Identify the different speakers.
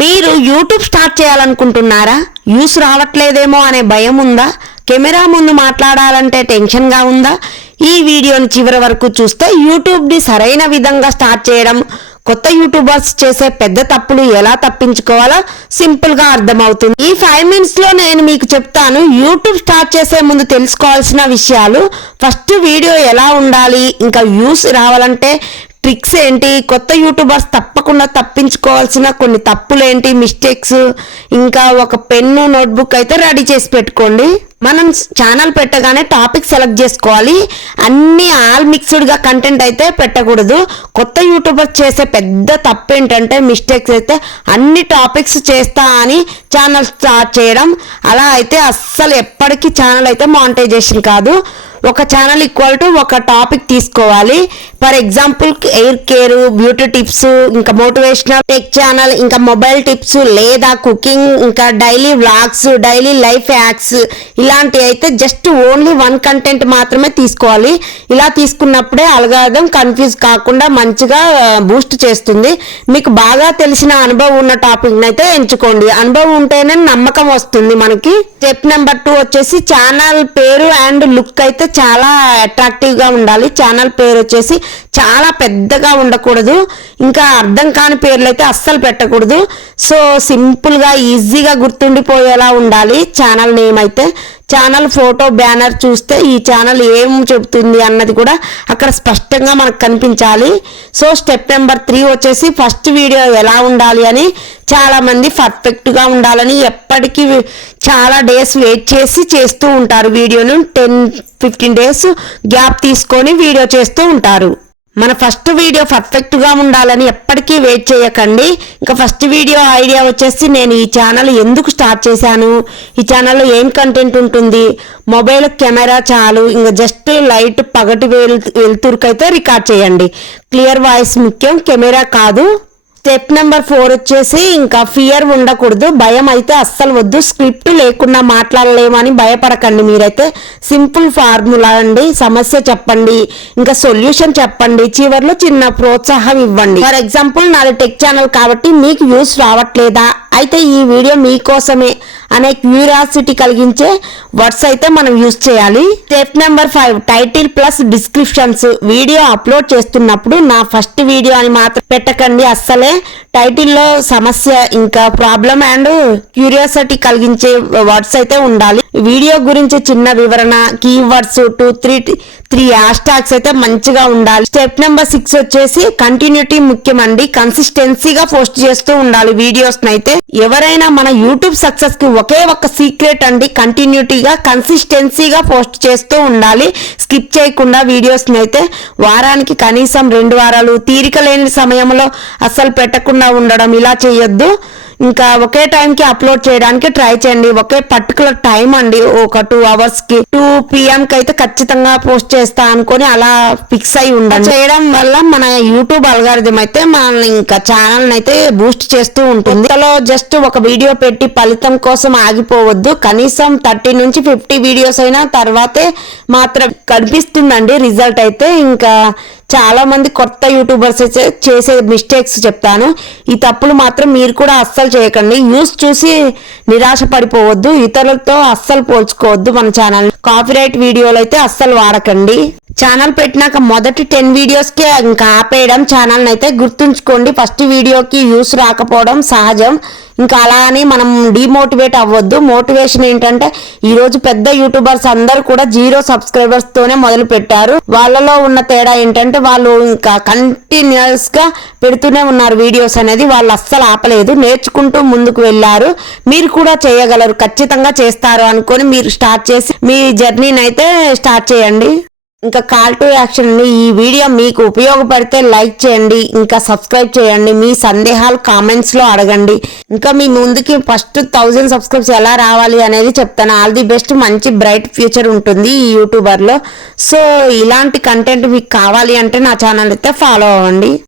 Speaker 1: మీరు YouTube start చేయాలనుకుంటున్నారా? Views రావట్లేదేమో అనే భయం ఉందా? కెమెరా ముందు మాట్లాడాలంటే టెన్షన్గా ఉందా? ఈ వీడియోని చివరి వరకు చూస్తే యూట్యూబ్ని సరైన విధంగా స్టార్ట్ చేయడం కొత్త యూట్యూబర్స్ చేసే పెద్ద తప్పులు ఎలా తప్పించుకోవాలో సింపుల్గా అర్థమవుతుంది. ఈ ఫైవ్ మినిట్స్లో నేను మీకు చెప్తాను యూట్యూబ్ స్టార్ట్ చేసే ముందు తెలుసుకోవాల్సిన విషయాలు. ఫస్ట్ వీడియో ఎలా ఉండాలి? ఇంకా వ్యూస్ రావాలంటే ట్రిక్స్ ఏంటి? కొత్త యూట్యూబర్స్ తప్పకుండా తప్పించుకోవాల్సిన కొన్ని తప్పులేంటి? మిస్టేక్స్. ఇంకా ఒక పెన్ను నోట్బుక్ అయితే రెడీ చేసి పెట్టుకోండి. మనం ఛానల్ పెట్టగానే టాపిక్ సెలెక్ట్ చేసుకోవాలి. అన్ని ఆల్ మిక్స్డ్గా కంటెంట్ అయితే పెట్టకూడదు. కొత్త యూట్యూబర్ చేసే పెద్ద తప్పు ఏంటంటే మిస్టేక్స్ అయితే అన్ని టాపిక్స్ చేస్తా అని ఛానల్ స్టార్ట్ చేయడం. అలా అయితే అస్సలు ఎప్పటికీ ఛానల్ అయితే మానిటైజేషన్ కాదు. ఒక ఛానల్ ఈక్వల్ టు ఒక టాపిక్ తీసుకోవాలి. For example hair care beauty tips ఇంకా మోటివేషనల్ టెక్ ఛానల్ ఇంకా మొబైల్ టిప్స్ లేదా కుకింగ్ ఇంకా daily vlogs daily life hacks ఇలాంటి అయితే జస్ట్ ఓన్లీ వన్ కంటెంట్ మాత్రమే తీసుకోవాలి. ఇలా తీసుకున్నప్పుడే అలగాదం కన్ఫ్యూజ్ కాకుండా మంచిగా బూస్ట్ చేస్తుంది. మీకు బాగా తెలిసిన అనుభవం ఉన్న టాపిక్ అయితే ఎంచుకోండి. అనుభవం ఉంటేనే నమ్మకం వస్తుంది మనకి. స్టెప్ నెంబర్ టూ వచ్చేసి ఛానల్ పేరు అండ్ లుక్ అయితే చాలా అట్రాక్టివ్గా ఉండాలి. ఛానల్ పేరు వచ్చేసి చాలా పెద్దగా ఉండకూడదు. ఇంకా అర్థం కాని పేర్లు అయితే అస్సలు పెట్టకూడదు. సో సింపుల్గా ఈజీగా గుర్తుండిపోయేలా ఉండాలి. ఛానల్ నేమ్ అయితే. ఛానల్ ఫోటో బ్యానర్ చూస్తే ఈ ఛానల్ ఏం చెబుతుంది అన్నది కూడా అక్కడ స్పష్టంగా మనకు కనిపించాలి. సో స్టెప్ నెంబర్ త్రీ వచ్చేసి ఫస్ట్ వీడియో ఎలా ఉండాలి అని చాలామంది పర్ఫెక్ట్గా ఉండాలని ఎప్పటికీ చాలా డేస్ వెయిట్ చేసి చేస్తూ ఉంటారు. వీడియోను టెన్ ఫిఫ్టీన్ డేస్ గ్యాప్ తీసుకొని వీడియో చేస్తూ ఉంటారు. మన ఫస్ట్ వీడియో పర్ఫెక్ట్గా ఉండాలని ఎప్పటికీ వెయిట్ చేయకండి. ఇంకా ఫస్ట్ వీడియో ఐడియా వచ్చేసి నేను ఈ ఛానల్ ఎందుకు స్టార్ట్ చేశాను? ఈ ఛానల్లో ఏం కంటెంట్ ఉంటుంది? మొబైల్ కెమెరా చాలు. ఇంకా జస్ట్ లైట్ పగటి వెల్ వెలుతురుకైతే రికార్డ్ చేయండి. క్లియర్ వాయిస్ ముఖ్యం కెమెరా కాదు. స్టెప్ నెంబర్ ఫోర్ వచ్చేసి ఇంకా ఫియర్ ఉండకూడదు భయం అయితే అస్సలు వద్దు. స్క్రిప్ట్ లేకుండా మాట్లాడలేమని భయపడకండి మీరైతే. సింపుల్ ఫార్ములా అండి. సమస్య చెప్పండి. ఇంకా సొల్యూషన్ చెప్పండి. చివర్లో చిన్న ప్రోత్సాహం ఇవ్వండి. ఫర్ ఎగ్జాంపుల్ నాది టెక్ ఛానల్ కాబట్టి మీకు వ్యూస్ రావట్లేదా? అయితే ఈ వీడియో మీకోసమే అనే క్యూరియాసిటీ కలిగించే వర్డ్స్ అయితే మనం యూజ్ చేయాలి. Step number five title plus descriptions. Video upload చేస్తున్నప్పుడు నా ఫస్ట్ వీడియో అని మాత్రం పెట్టకండి అస్సలే. టైటిల్లో సమస్య ఇంకా ప్రాబ్లం అండ్ క్యూరియాసిటీ కలిగించే వర్డ్స్ అయితే ఉండాలి. వీడియో గురించి చిన్న వివరణ keywords two three three hashtags అయితే మంచిగా ఉండాలి. స్టెప్ నెంబర్ సిక్స్ వచ్చేసి కంటిన్యూటీ ముఖ్యమండి. కన్సిస్టెన్సీగా పోస్ట్ చేస్తూ ఉండాలి వీడియోస్ అయితే ఎవరైనా మన యూట్యూబ్ సక్సెస్కి ఒకే ఒక సీక్రెట్ అండి కంటిన్యూటీగా కన్సిస్టెన్సీగా పోస్ట్ చేస్తూ ఉండాలి. స్కిప్ చేయకుండా వీడియోస్ని అయితే వారానికి కనీసం రెండు వారాలు తీరిక లేని సమయంలో అస్సలు పెట్టకుండా ఉండడం ఇలా చేయొద్దు. ఇంకా ఒకే టైంకి అప్లోడ్ చేయడానికి ట్రై చేయండి. ఒకే పర్టికులర్ టైం అండి. ఒక టూ అవర్స్కి. టూ పిఎం కి అయితే ఖచ్చితంగా పోస్ట్ చేస్తా అనుకొని అలా ఫిక్స్ అయి ఉండాలి చేయడం వల్ల మన యూట్యూబ్ అల్గారిథం అయితే మన ఇంకా ఛానల్ అయితే బూస్ట్ చేస్తూ ఉంటుంది. ఇంతలో జస్ట్ ఒక వీడియో పెట్టి ఫలితం కోసం ఆగిపోవద్దు. కనీసం థర్టీ నుంచి ఫిఫ్టీ వీడియోస్ అయినా తర్వాతే మాత్రం కనిపిస్తుందండి. రిజల్ట్ అయితే ఇంకా చాలా మంది కొత్త యూట్యూబర్స్ చేసే మిస్టేక్స్ చెప్తాను. ఈ తప్పులు మాత్రం మీరు కూడా అస్సలు చేయకండి. యూస్ చూసి నిరాశ పడిపోవద్దు ఇతరులతో అస్సలు పోల్చుకోవద్దు మన ఛానల్ కాపీరైట్ వీడియోలు అయితే అస్సలు వాడకండి. ఛానల్ పెట్టినాక మొదటి టెన్ వీడియోస్కే ఇంకా ఆపేయడం ఛానల్ని అయితే గుర్తుంచుకోండి. ఫస్ట్ వీడియోకి యూస్ రాకపోవడం సహజం. ఇంకా అలా అని మనం డిమోటివేట్ అవ్వద్దు. మోటివేషన్ ఏంటంటే ఈ రోజు పెద్ద యూట్యూబర్స్ అందరూ కూడా జీరో సబ్స్క్రైబర్స్ తోనే మొదలు పెట్టారు. వాళ్ళలో ఉన్న తేడా ఏంటంటే వాళ్ళు ఇంకా కంటిన్యూస్గా పెడుతూనే ఉన్నారు వీడియోస్ అనేది. వాళ్ళు అస్సలు ఆపలేదు. నేర్చుకుంటూ ముందుకు వెళ్ళారు. మీరు కూడా చేయగలరు. ఖచ్చితంగా చేస్తారు అనుకొని మీరు స్టార్ట్ చేసి మీ జర్నీని అయితే స్టార్ట్ చేయండి. ఇంకా కాల్ టు యాక్షన్ అండి ఈ వీడియో మీకు ఉపయోగపడితే లైక్ చేయండి ఇంకా సబ్స్క్రైబ్ చేయండి మీ సందేహాలు కామెంట్స్లో అడగండి. ఇంకా మీ ముందుకి ఫస్ట్ థౌజండ్ సబ్స్క్రైబ్స్ ఎలా రావాలి అనేది చెప్తాను. ఆల్ ది బెస్ట్ మంచి బ్రైట్ ఫ్యూచర్ ఉంటుంది ఈ యూట్యూబర్లో. సో ఇలాంటి కంటెంట్ మీకు కావాలి అంటే నా ఛానల్ అయితే ఫాలో అవ్వండి.